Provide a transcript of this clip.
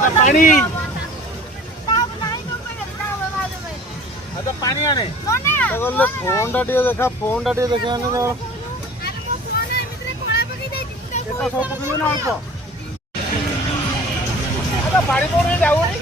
पानी पानी आने फोन टा देखा फोन टा देखा सब पकड़ ना अल्प पानी पड़े जाऊनी